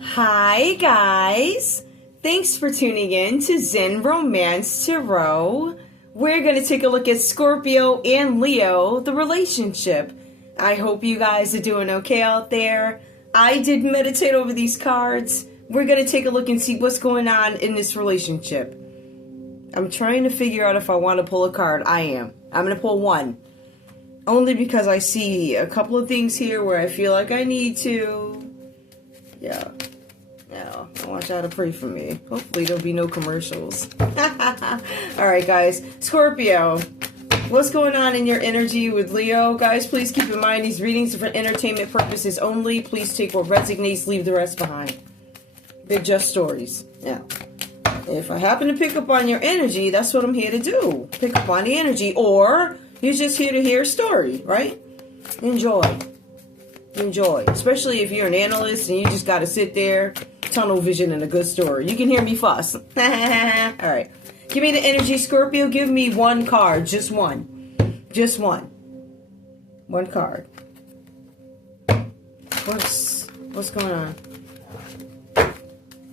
Hi, guys. Thanks for tuning in to Zen Romance Tarot. We're going to take a look at Scorpio and Leo, the relationship. I hope you guys are doing okay out there. I did meditate over these cards. We're going to take a look and see what's going on in this relationship. I'm trying to figure out if I want to pull a card. I am. I'm going to pull one. Only because I see a couple of things here where I feel like I need to. Yeah, I want y'all to pray for me. Hopefully there'll be no commercials. Alright guys, Scorpio, what's going on in your energy with Leo? Guys, please keep in mind these readings are for entertainment purposes only. Please take what resonates, leave the rest behind. They're just stories. Yeah. If I happen to pick up on your energy, that's what I'm here to do. Pick up on the energy. Or you're just here to hear a story, right? Enjoy. Especially if you're an analyst and you just got to sit there, tunnel vision and a good story. You can hear me fuss. Alright. Give me the energy, Scorpio. Give me one card. Just one. Just one. One card. What's going on?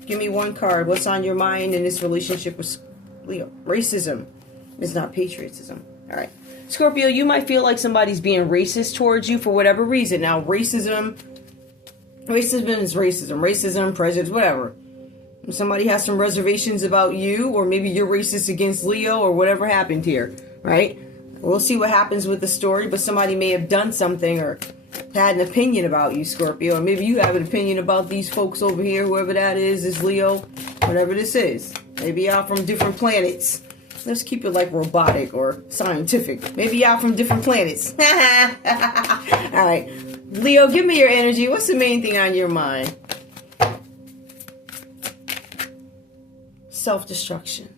Give me one card. What's on your mind in this relationship with Leo? Racism is not patriotism. Alright. Scorpio, you might feel like somebody's being racist towards you for whatever reason. Now, racism is racism. Racism, prejudice, whatever. If somebody has some reservations about you, or maybe you're racist against Leo, or whatever happened here, right? We'll see what happens with the story, but somebody may have done something or had an opinion about you, Scorpio. Or maybe you have an opinion about these folks over here, whoever that is Leo, whatever this is. Maybe y'all from different planets. Let's keep it like robotic or scientific. Maybe y'all from different planets. Alright. Leo, give me your energy. What's the main thing on your mind? Self-destruction.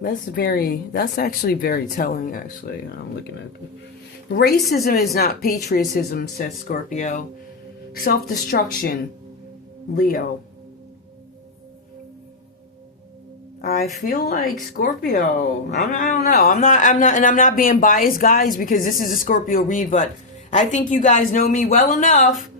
That's actually very telling, actually. I'm looking at it. Racism is not patriotism, says Scorpio. Self-destruction, Leo. I feel like Scorpio. I don't know. I'm not being biased, guys, because this is a Scorpio read, but I think you guys know me well enough.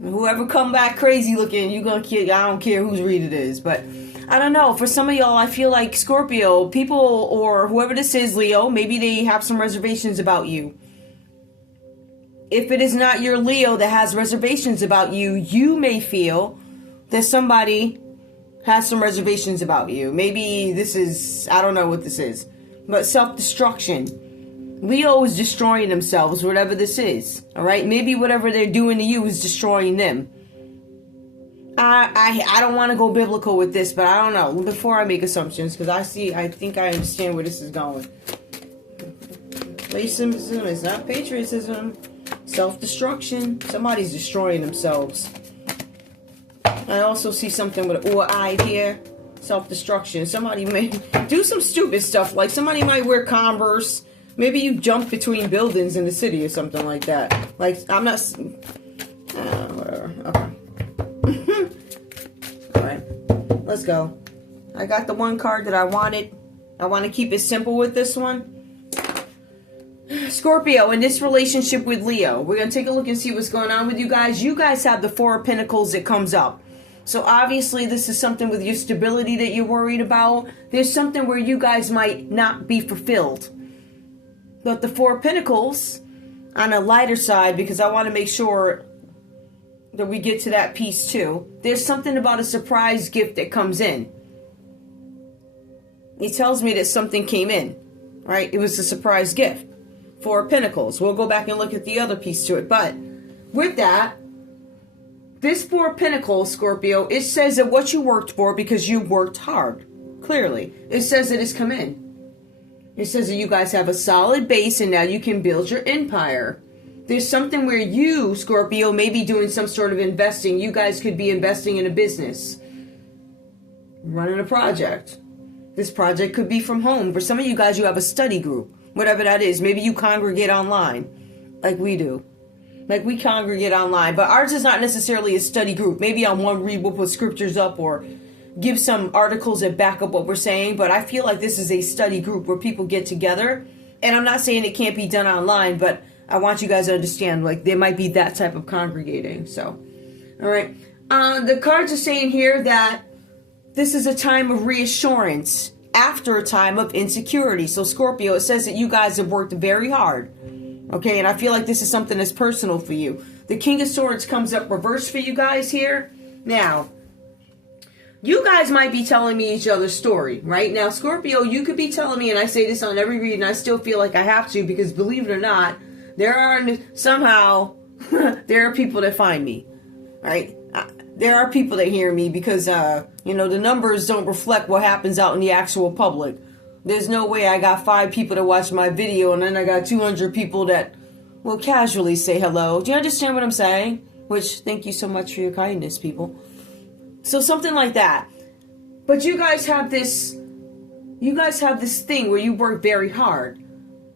Whoever come back crazy looking, you gonna kill. I don't care whose read it is, but I don't know. For some of y'all, I feel like Scorpio people or whoever this is, Leo, maybe they have some reservations about you. If it is not your Leo that has reservations about you, you may feel that somebody has some reservations about you. Maybe this is, I don't know what this is, but self-destruction. Leo is destroying themselves, whatever this is. All right, maybe whatever they're doing to you is destroying them. I don't want to go biblical with this, but I don't know. Before I make assumptions, because I think I understand where this is going. Racism is not patriotism. Self-destruction. Somebody's destroying themselves. I also see something with an or-eyed here. Self-destruction. Somebody may do some stupid stuff. Like somebody might wear Converse. Maybe you jump between buildings in the city or something like that. Like, I'm not... whatever. Okay. Alright. Let's go. I got the one card that I wanted. I want to keep it simple with this one. Scorpio, in this relationship with Leo, we're going to take a look and see what's going on with you guys. You guys have the Four of Pentacles that comes up. So obviously this is something with your stability that you're worried about. There's something where you guys might not be fulfilled. But the Four of Pentacles, on a lighter side, because I want to make sure that we get to that piece too. There's something about a surprise gift that comes in. It tells me that something came in, right? It was a surprise gift. Four of Pentacles. We'll go back and look at the other piece to it. But with that, this Four of Pentacles, Scorpio, it says that what you worked for because you worked hard. Clearly. It says that it's come in. It says that you guys have a solid base and now you can build your empire. There's something where you, Scorpio, may be doing some sort of investing. You guys could be investing in a business. Running a project. This project could be from home. For some of you guys, you have a study group. Whatever that is. Maybe you congregate online. Like we do. Like we congregate online. But ours is not necessarily a study group. Maybe on one read we'll put scriptures up or give some articles that back up what we're saying. But I feel like this is a study group where people get together. And I'm not saying it can't be done online. But I want you guys to understand, like, there might be that type of congregating. So, all right. The cards are saying here that this is a time of reassurance after a time of insecurity. So, Scorpio, it says that you guys have worked very hard. Okay, and I feel like this is something that's personal for you. The King of Swords comes up reversed for you guys here. Now, you guys might be telling me each other's story, right? Now, Scorpio, you could be telling me, and I say this on every reading, I still feel like I have to, because believe it or not, there are people that find me, right? There are people that hear me because, the numbers don't reflect what happens out in the actual public. There's no way I got 5 people that watch my video and then I got 200 people that will casually say hello. Do you understand what I'm saying? Which, thank you so much for your kindness, people. So something like that. But you guys have this thing where you work very hard.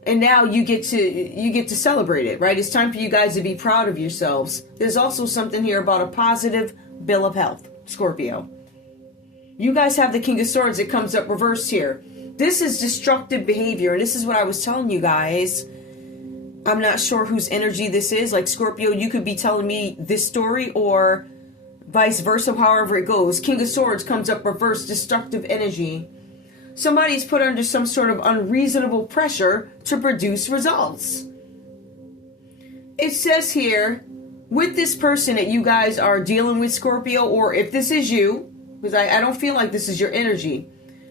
And now you get to celebrate it, right? It's time for you guys to be proud of yourselves. There's also something here about a positive bill of health, Scorpio. You guys have the King of Swords that comes up reversed here. This is destructive behavior, and this is what I was telling you guys. I'm not sure whose energy this is. Like, Scorpio, you could be telling me this story, or vice versa, however it goes. King of Swords comes up reversed, destructive energy. Somebody's put under some sort of unreasonable pressure to produce results. It says here, with this person that you guys are dealing with, Scorpio, or if this is you, because I don't feel like this is your energy,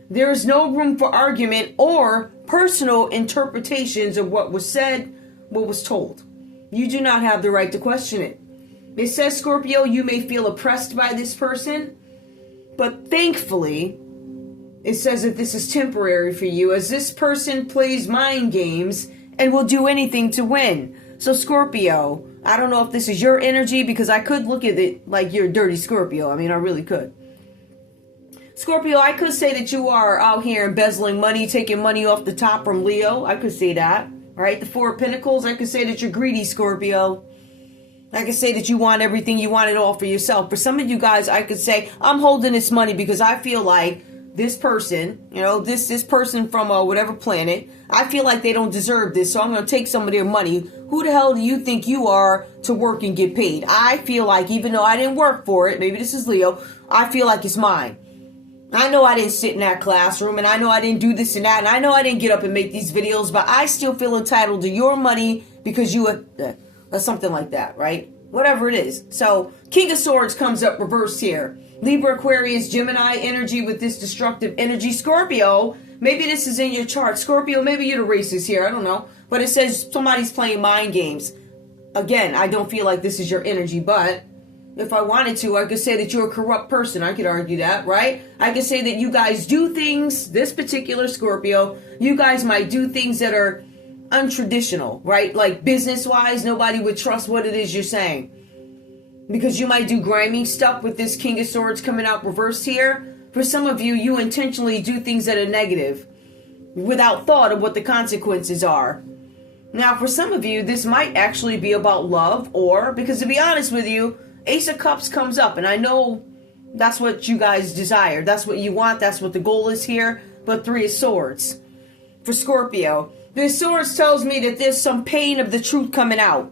there is no room for argument or personal interpretations of what was said, what was told. You do not have the right to question it. It says, Scorpio, you may feel oppressed by this person, but thankfully, it says that this is temporary for you, as this person plays mind games and will do anything to win. So, Scorpio, I don't know if this is your energy, because I could look at it like you're a dirty Scorpio. I mean, I really could. Scorpio, I could say that you are out here embezzling money, taking money off the top from Leo. I could say that, right? The Four of Pentacles, I could say that you're greedy, Scorpio. I could say that you want everything, you want it all for yourself. For some of you guys, I could say, I'm holding this money because I feel like this person, this person from whatever planet, I feel like they don't deserve this, so I'm going to take some of their money. Who the hell do you think you are to work and get paid? I feel like, even though I didn't work for it, maybe this is Leo, I feel like it's mine. I know I didn't sit in that classroom, and I know I didn't do this and that, and I know I didn't get up and make these videos, but I still feel entitled to your money because you or something like that, right? Whatever it is. So, King of Swords comes up reversed here. Libra, Aquarius, Gemini energy with this destructive energy. Scorpio, maybe this is in your chart. Scorpio, maybe you're the racist here. I don't know. But it says somebody's playing mind games. Again, I don't feel like this is your energy, but if I wanted to, I could say that you're a corrupt person. I could argue that, right? I could say that you guys do things, this particular Scorpio, you guys might do things that are untraditional, right? Like business-wise, nobody would trust what it is you're saying. Because you might do grimy stuff with this King of Swords coming out reversed here. For some of you, you intentionally do things that are negative without thought of what the consequences are. Now, for some of you, this might actually be about love, or, because to be honest with you, Ace of Cups comes up, and I know that's what you guys desire. That's what you want. That's what the goal is here. But Three of Swords. For Scorpio, this Swords tells me that there's some pain of the truth coming out.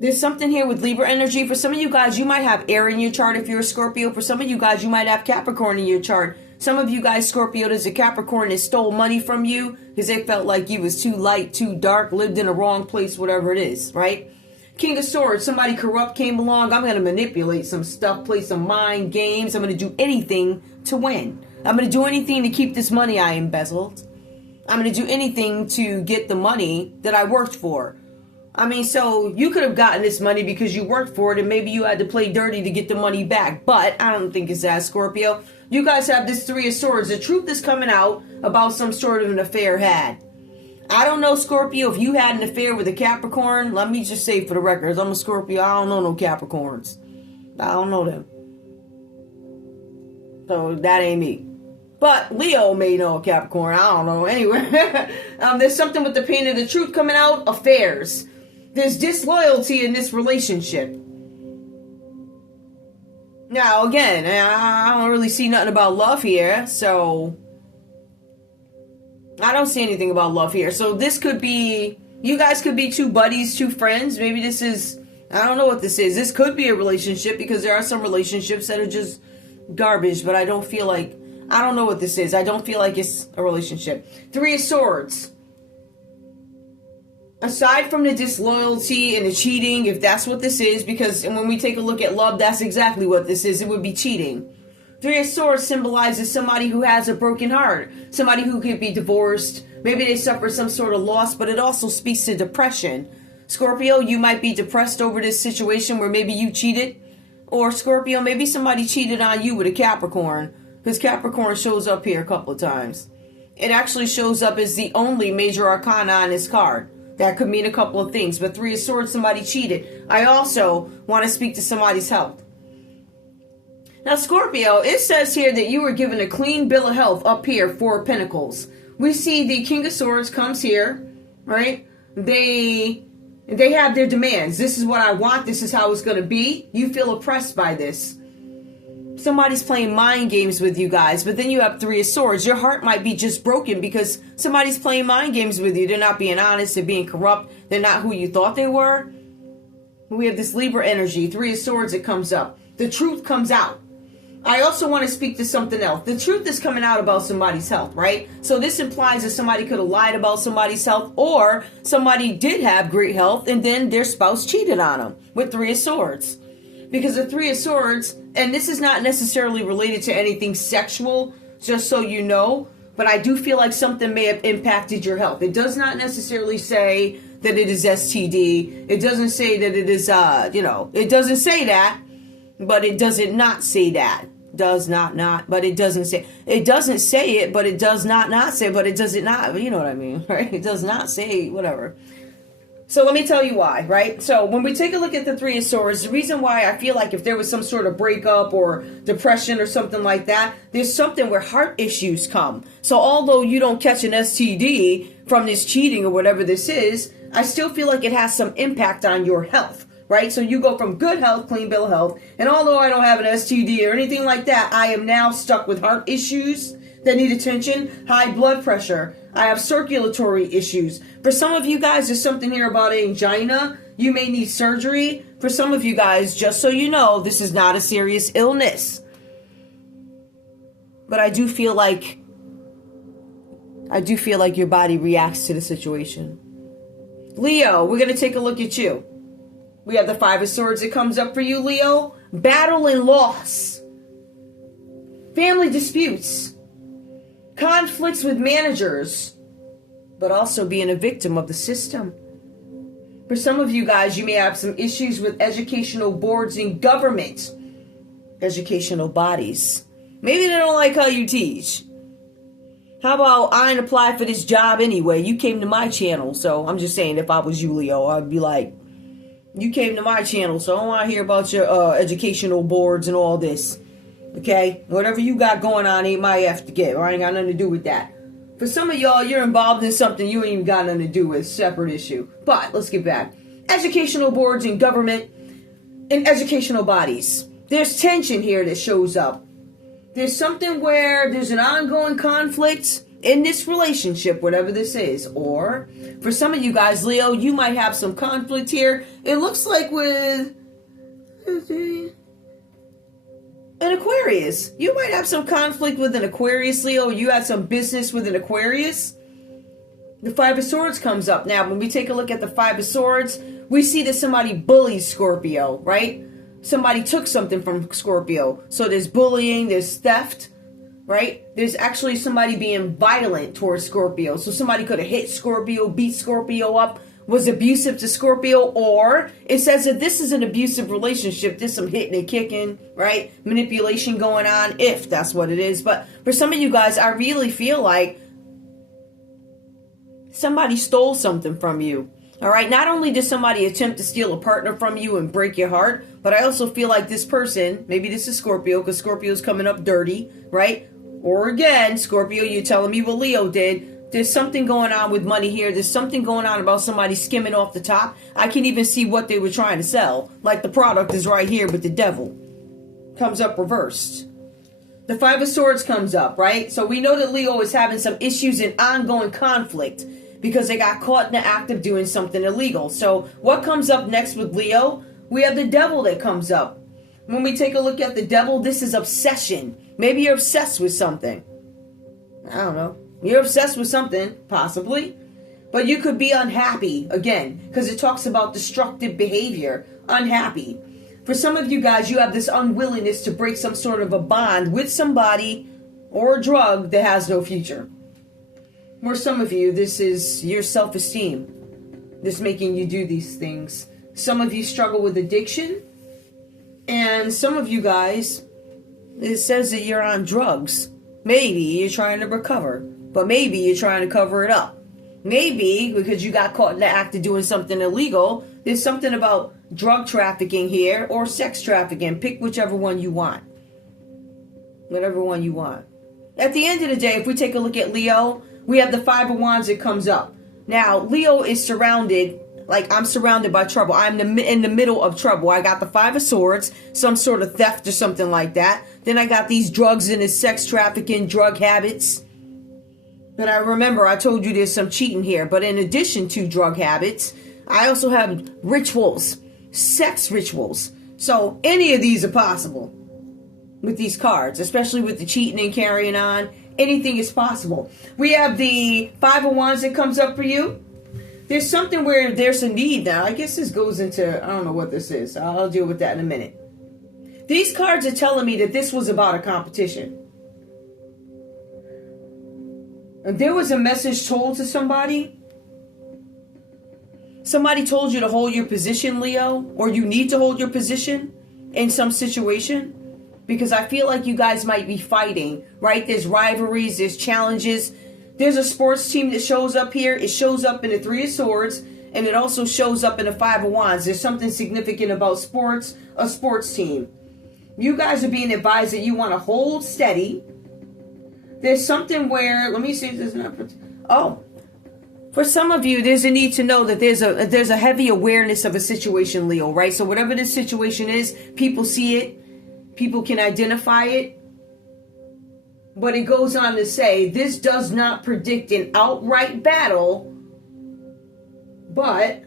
There's something here with Libra energy. For some of you guys, you might have air in your chart if you're a Scorpio. For some of you guys, you might have Capricorn in your chart. Some of you guys, Scorpio, there's a Capricorn that stole money from you because they felt like you was too light, too dark, lived in the wrong place, whatever it is, right? King of Swords, somebody corrupt came along. I'm going to manipulate some stuff, play some mind games. I'm going to do anything to win. I'm going to do anything to keep this money I embezzled. I'm going to do anything to get the money that I worked for. I mean, so you could have gotten this money because you worked for it, and maybe you had to play dirty to get the money back. But I don't think it's that, Scorpio. You guys have this Three of Swords. The truth is coming out about some sort of an affair had. I don't know, Scorpio, if you had an affair with a Capricorn. Let me just say for the records, I'm a Scorpio. I don't know no Capricorns. I don't know them. So that ain't me. But Leo may know a Capricorn. I don't know. Anyway, there's something with the pain of the truth coming out. Affairs. There's disloyalty in this relationship. Now, again, I don't really see nothing about love here, so I don't see anything about love here. So this could be You guys could be two buddies, two friends. Maybe this is, I don't know what this is. This could be a relationship because there are some relationships that are just garbage, but I don't feel like, I don't know what this is. I don't feel like it's a relationship. Three of Swords. Aside from the disloyalty and the cheating, if that's what this is, because when we take a look at love, that's exactly what this is. It would be cheating. Three of Swords symbolizes somebody who has a broken heart. Somebody who could be divorced. Maybe they suffer some sort of loss, but it also speaks to depression. Scorpio, you might be depressed over this situation where maybe you cheated. Or Scorpio, maybe somebody cheated on you with a Capricorn. Because Capricorn shows up here a couple of times. It actually shows up as the only major arcana on this card. That could mean a couple of things. But Three of Swords, somebody cheated. I also want to speak to somebody's health. Now, Scorpio, it says here that you were given a clean bill of health up here, Four of Pentacles. We see the King of Swords comes here, right? They have their demands. This is what I want. This is how it's going to be. You feel oppressed by this. Somebody's playing mind games with you guys, but then you have Three of Swords. Your heart might be just broken because somebody's playing mind games with you. They're not being honest. They're being corrupt. They're not who you thought they were. We have this Libra energy. Three of Swords, it comes up. The truth comes out. I also want to speak to something else. The truth is coming out about somebody's health, right? So this implies that somebody could have lied about somebody's health, or somebody did have great health and then their spouse cheated on them with Three of Swords. Because the Three of Swords, and this is not necessarily related to anything sexual, just so you know, but I do feel like something may have impacted your health. It does not necessarily say that it is STD. It doesn't say that it is, it doesn't say that, but it doesn't not say that. Does not, but it doesn't say. It doesn't say it, but it does not say, but it does it not. You know what I mean, right? It does not say whatever. So let me tell you why, right? So when we take a look at the Three of Swords, the reason why I feel like if there was some sort of breakup or depression or something like that, there's something where heart issues come. So although you don't catch an STD from this cheating or whatever this is, I still feel like it has some impact on your health. Right? So you go from good health, clean bill of health, and although I don't have an STD or anything like that, I am now stuck with heart issues that need attention, high blood pressure. I have circulatory issues. For some of you guys, there's something here about angina. You may need surgery. For some of you guys, just so you know, this is not a serious illness. But I do feel like your body reacts to the situation. Leo, we're going to take a look at you. We have the Five of Swords that comes up for you, Leo. Battle and loss. Family disputes. Conflicts with managers. But also being a victim of the system. For some of you guys, you may have some issues with educational boards and government. Educational bodies. Maybe they don't like how you teach. How about I didn't apply for this job anyway? You came to my channel. So I'm just saying, if I was you, Leo, I'd be like, you came to my channel, so I don't want to hear about your educational boards and all this. Okay? Whatever you got going on ain't my F to get. Or I ain't got nothing to do with that. For some of y'all, you're involved in something you ain't even got nothing to do with. Separate issue. But, let's get back. Educational boards and government and educational bodies. There's tension here that shows up. There's something where there's an ongoing conflict in this relationship, whatever this is. Or, for some of you guys, Leo, you might have some conflict here. It looks like with an Aquarius. You might have some conflict with an Aquarius, Leo. You had some business with an Aquarius. The Five of Swords comes up. Now, when we take a look at the Five of Swords, we see that somebody bullies Scorpio, right? Somebody took something from Scorpio. So there's bullying, there's theft. Right? There's actually somebody being violent towards Scorpio. So somebody could have hit Scorpio, beat Scorpio up, was abusive to Scorpio, or it says that this is an abusive relationship. There's some hitting and kicking, right? Manipulation going on, if that's what it is. But for some of you guys, I really feel like somebody stole something from you. All right? Not only did somebody attempt to steal a partner from you and break your heart, but I also feel like this person, maybe this is Scorpio, because Scorpio's coming up dirty, right? Or again, Scorpio, you're telling me what Leo did. There's something going on with money here. There's something going on about somebody skimming off the top. I can even see what they were trying to sell. Like the product is right here, but the devil comes up reversed. The Five of Swords comes up, right? So we know that Leo is having some issues and ongoing conflict. because they got caught in the act of doing something illegal. So what comes up next with Leo? We have the devil that comes up. When we take a look at the devil, this is obsession. Maybe you're obsessed with something. I don't know. You're obsessed with something, possibly. But you could be unhappy, again, because it talks about destructive behavior. Unhappy. For some of you guys, you have this unwillingness to break some sort of a bond with somebody or a drug that has no future. For some of you, this is your self-esteem that's making you do these things. Some of you struggle with addiction. And some of you guys, it says that you're on drugs. Maybe you're trying to recover. But maybe you're trying to cover it up. Maybe because you got caught in the act of doing something illegal. There's something about drug trafficking here or sex trafficking. Pick whichever one you want. Whatever one you want. At the end of the day, if we take a look at Leo, we have the Five of Wands that comes up. Now, Leo is surrounded, like I'm surrounded by trouble. I'm in the middle of trouble. I got the Five of Swords, some sort of theft or something like that. Then I got these drugs and his sex trafficking, drug habits. But I remember I told you there's some cheating here. But in addition to drug habits, I also have rituals, sex rituals. So any of these are possible with these cards, especially with the cheating and carrying on. Anything is possible. We have the Five of Wands that comes up for you. There's something where there's a need now. I guess this goes into, I don't know what this is. I'll deal with that in a minute. These cards are telling me that this was about a competition. And there was a message told to somebody. Somebody told you to hold your position, Leo, or you need to hold your position in some situation. Because I feel like you guys might be fighting, right? There's rivalries, there's challenges. There's a sports team that shows up here. It shows up in the Three of Swords, and it also shows up in the Five of Wands. There's something significant about sports, a sports team. You guys are being advised that you want to hold steady. There's something where, let me see if there's an, for some of you, there's a need to know that there's a heavy awareness of a situation, Leo, right? So whatever this situation is, people see it, people can identify it. But it goes on to say, this does not predict an outright battle, but,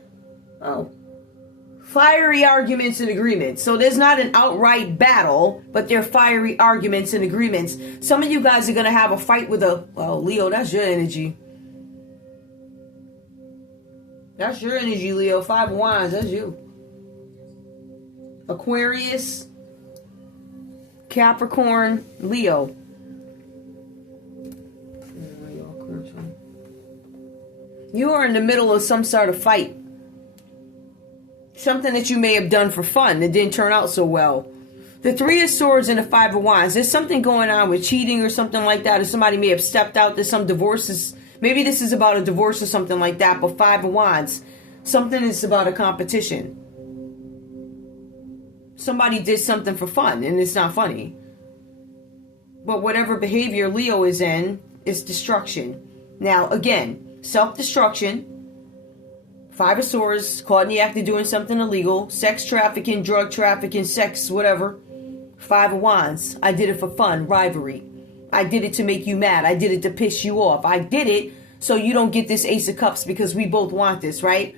fiery arguments and agreements. So there's not an outright battle, but they're fiery arguments and agreements. Some of you guys are going to have a fight with Leo, that's your energy. That's your energy, Leo. Five of Wands, that's you. Aquarius, Capricorn, Leo. You are in the middle of some sort of fight. Something that you may have done for fun that didn't turn out so well. The Three of Swords and the Five of Wands. There's something going on with cheating or something like that. Or somebody may have stepped out. There's some divorces. Maybe this is about a divorce or something like that. But Five of Wands. Something is about a competition. Somebody did something for fun and it's not funny. But whatever behavior Leo is in is destruction. Now, again, self-destruction. Five of Swords, caught in the act of doing something illegal. Sex trafficking, drug trafficking, sex, whatever. Five of Wands. I did it for fun, rivalry. I did it to make you mad. I did it to piss you off. I did it so you don't get this Ace of Cups because we both want this, right?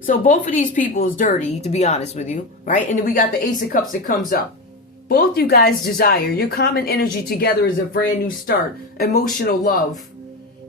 So both of these people is dirty, to be honest with you, right? And then we got the Ace of Cups that comes up. Both you guys desire. Your common energy together is a brand new start. Emotional love.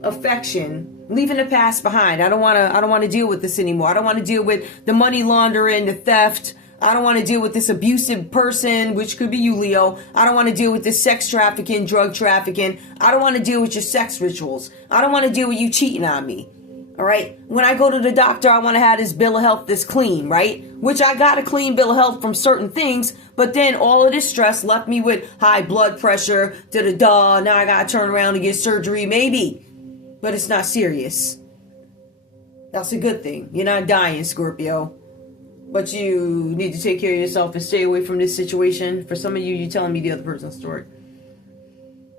Affection. Leaving the past behind. I don't want to deal with this anymore. I don't want to deal with the money laundering, the theft. I don't want to deal with this abusive person, which could be you, Leo. I don't want to deal with this sex trafficking, drug trafficking. I don't want to deal with your sex rituals. I don't want to deal with you cheating on me. All right. When I go to the doctor, I want to have this bill of health that's clean, right? Which I got a clean bill of health from certain things. But then all of this stress left me with high blood pressure. Now I got to turn around and get surgery. Maybe. But it's not serious. That's a good thing. You're not dying, Scorpio. But you need to take care of yourself and stay away from this situation. For some of you, you're telling me the other person's story.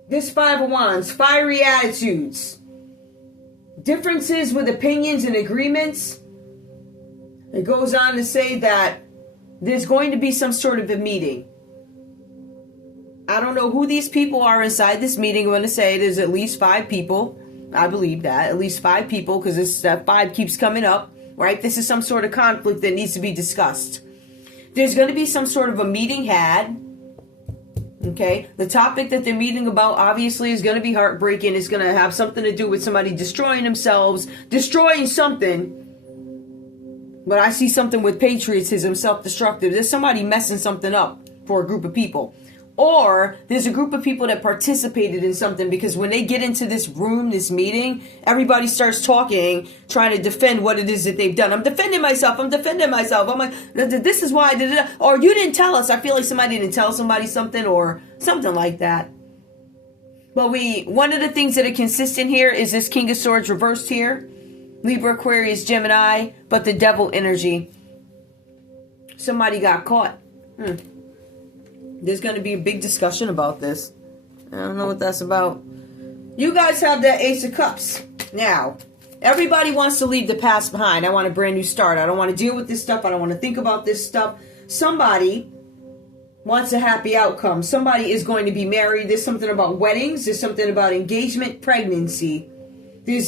This Five of Wands, fiery attitudes. Differences with opinions and agreements. It goes on to say that there's going to be some sort of a meeting. I don't know who these people are inside this meeting. I'm going to say there's at least 5 people. I believe that. At least 5 people, because that 5 keeps coming up, right? This is some sort of conflict that needs to be discussed. There's going to be some sort of a meeting had. Okay? The topic that they're meeting about, obviously, is going to be heartbreaking. It's going to have something to do with somebody destroying themselves, destroying something. But I see something with patriotism, self-destructive. There's somebody messing something up for a group of people. Or there's a group of people that participated in something, because when they get into this room, this meeting, everybody starts talking, trying to defend what it is that they've done. I'm defending myself. I'm like, this is why I did it. Or you didn't tell us. I feel like somebody didn't tell somebody something, or something like that. But one of the things that are consistent here is this King of Swords reversed here. Libra, Aquarius, Gemini, but the devil energy. Somebody got caught. There's going to be a big discussion about this. I don't know what that's about. You guys have that Ace of Cups. Now, everybody wants to leave the past behind. I want a brand new start. I don't want to deal with this stuff. I don't want to think about this stuff. Somebody wants a happy outcome. Somebody is going to be married. There's something about weddings. There's something about engagement, pregnancy.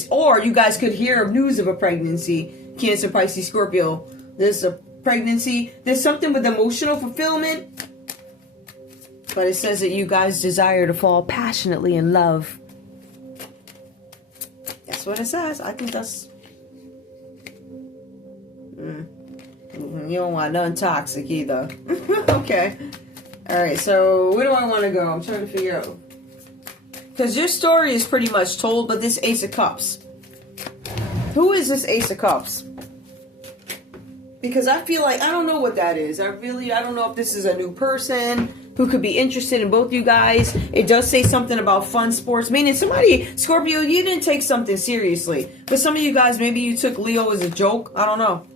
Or you guys could hear news of a pregnancy. Cancer, Pisces, Scorpio. There's a pregnancy. There's something with emotional fulfillment. But it says that you guys desire to fall passionately in love. That's what it says. I think that's... You don't want nothing toxic either. Okay. Alright, so where do I want to go? I'm trying to figure out. Because your story is pretty much told, but this Ace of Cups. Who is this Ace of Cups? Because I feel like, I don't know what that is. I don't know if this is a new person who could be interested in both you guys. It does say something about fun sports. Meaning somebody, Scorpio, you didn't take something seriously. But some of you guys, maybe you took Leo as a joke. I don't know.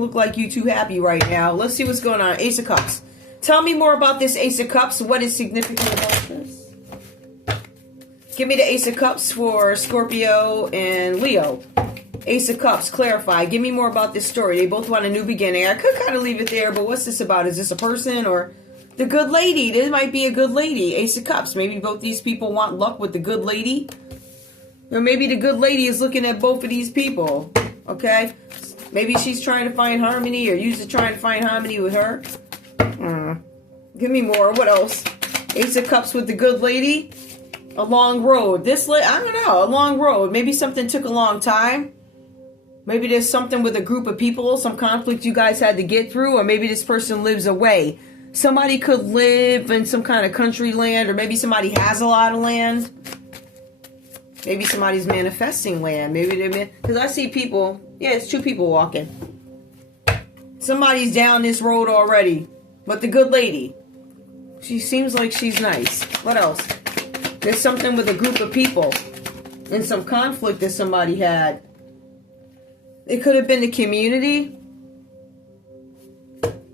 Look like you too happy right now. Let's see what's going on. Ace of Cups. Tell me more about this Ace of Cups. What is significant about this? Give me the Ace of Cups for Scorpio and Leo. Ace of Cups, clarify. Give me more about this story. They both want a new beginning. I could kind of leave it there, but what's this about? Is this a person or the good lady? This might be a good lady. Ace of Cups. Maybe both these people want luck with the good lady. Or maybe the good lady is looking at both of these people. Okay? Maybe she's trying to find harmony, or you're trying to find harmony with her. Give me more. What else? Ace of Cups with the good lady. A long road. I don't know. A long road. Maybe something took a long time. Maybe there's something with a group of people, some conflict you guys had to get through, or maybe this person lives away. Somebody could live in some kind of country land, or maybe somebody has a lot of land. Maybe somebody's manifesting land. Because I see people, it's 2 people walking. Somebody's down this road already. But the good lady, she seems like she's nice. What else? There's something with a group of people and some conflict that somebody had. It could have been the community.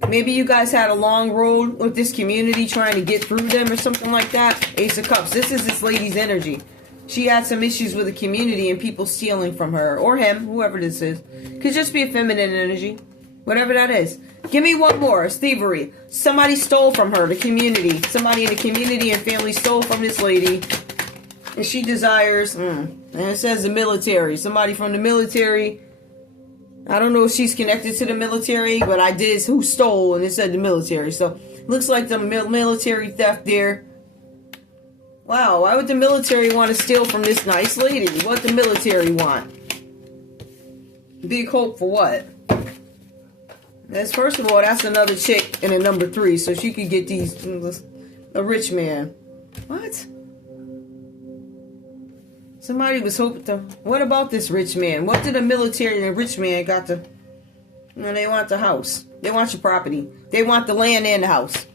Maybe you guys had a long road with this community trying to get through them or something like that. Ace of Cups. This is this lady's energy. She had some issues with the community and people stealing from her. Or him, whoever this is. Could just be a feminine energy. Whatever that is. Give me one more. It's thievery. Somebody stole from her, the community. Somebody in the community and family stole from this lady. And she desires, and it says the military. Somebody from the military. I don't know if she's connected to the military, but I did who stole, and it said the military. So, looks like the military theft there. Wow, why would the military want to steal from this nice lady? What the military want? Big hope for what? That's, first of all, that's another chick in a number 3, so she could get a rich man. What? Somebody was hoping to... What about this rich man? What did the military and the rich man got to... they want the house. They want your property. They want the land and the house.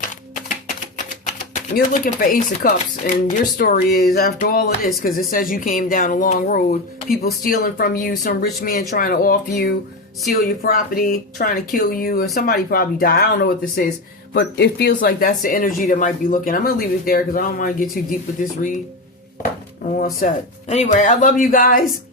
You're looking for Ace of Cups, and your story is, after all of this, because it says you came down a long road, people stealing from you, some rich man trying to off you, steal your property, trying to kill you, and somebody probably died. I don't know what this is, but it feels like that's the energy that might be looking. I'm going to leave it there because I don't want to get too deep with this read. I'm all set. Anyway, I love you guys.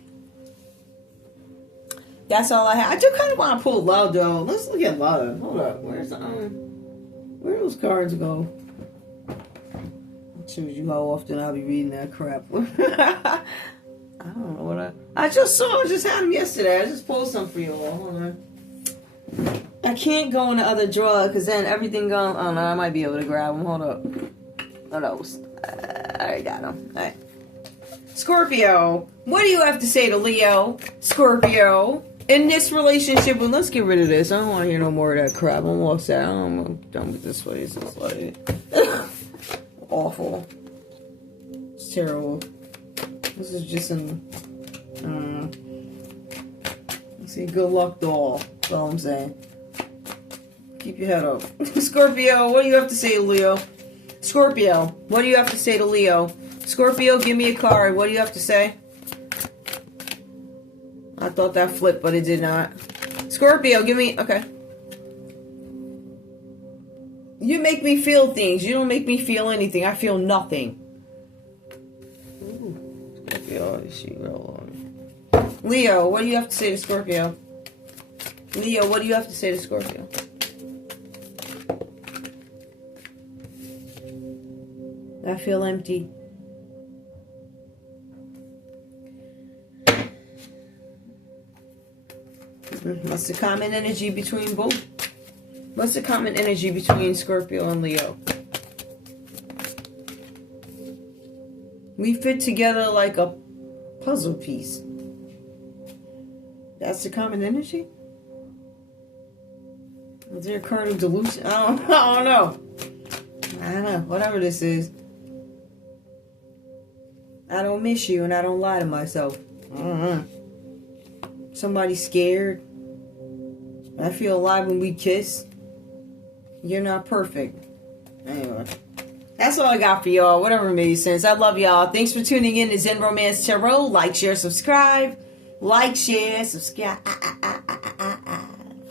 That's all I have. I do kind of want to pull love, though. Let's look at love. Hold up. Where's where those cards go? Shows you how often I'll be reading that crap. I don't know what I just saw. I just had them yesterday. I just pulled some for you all. Hold on. I can't go in the other drawer because then everything gone. Oh no, I might be able to grab them. Hold up. Oh no. I already got them. All right. Scorpio, what do you have to say to Leo? Scorpio, in this relationship, well, let's get rid of this. I don't want to hear no more of that crap. I'm all set. I'm done with this place. It's like awful. It's terrible. This is just an. Let's see, good luck to all. That's all I'm saying. Keep your head up. Scorpio, what do you have to say to Leo? Scorpio, what do you have to say to Leo? Scorpio, give me a card. What do you have to say? I thought that flipped, but it did not. Scorpio, give me... Okay. You make me feel things. You don't make me feel anything. I feel nothing. Ooh. Scorpio, she roll on. Leo, what do you have to say to Scorpio? Leo, what do you have to say to Scorpio? I feel empty. What's the common energy between both? What's the common energy between Scorpio and Leo? We fit together like a puzzle piece. That's the common energy? Is there a current of delusion? I don't know. I don't know. Whatever this is. I don't miss you and I don't lie to myself. Somebody's scared. I feel alive when we kiss. You're not perfect. Anyway. That's all I got for y'all. Whatever made sense. I love y'all. Thanks for tuning in to Zen Romance Tarot. Like, share, subscribe. Like, share, subscribe.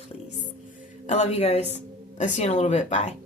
Please. I love you guys. I'll see you in a little bit. Bye.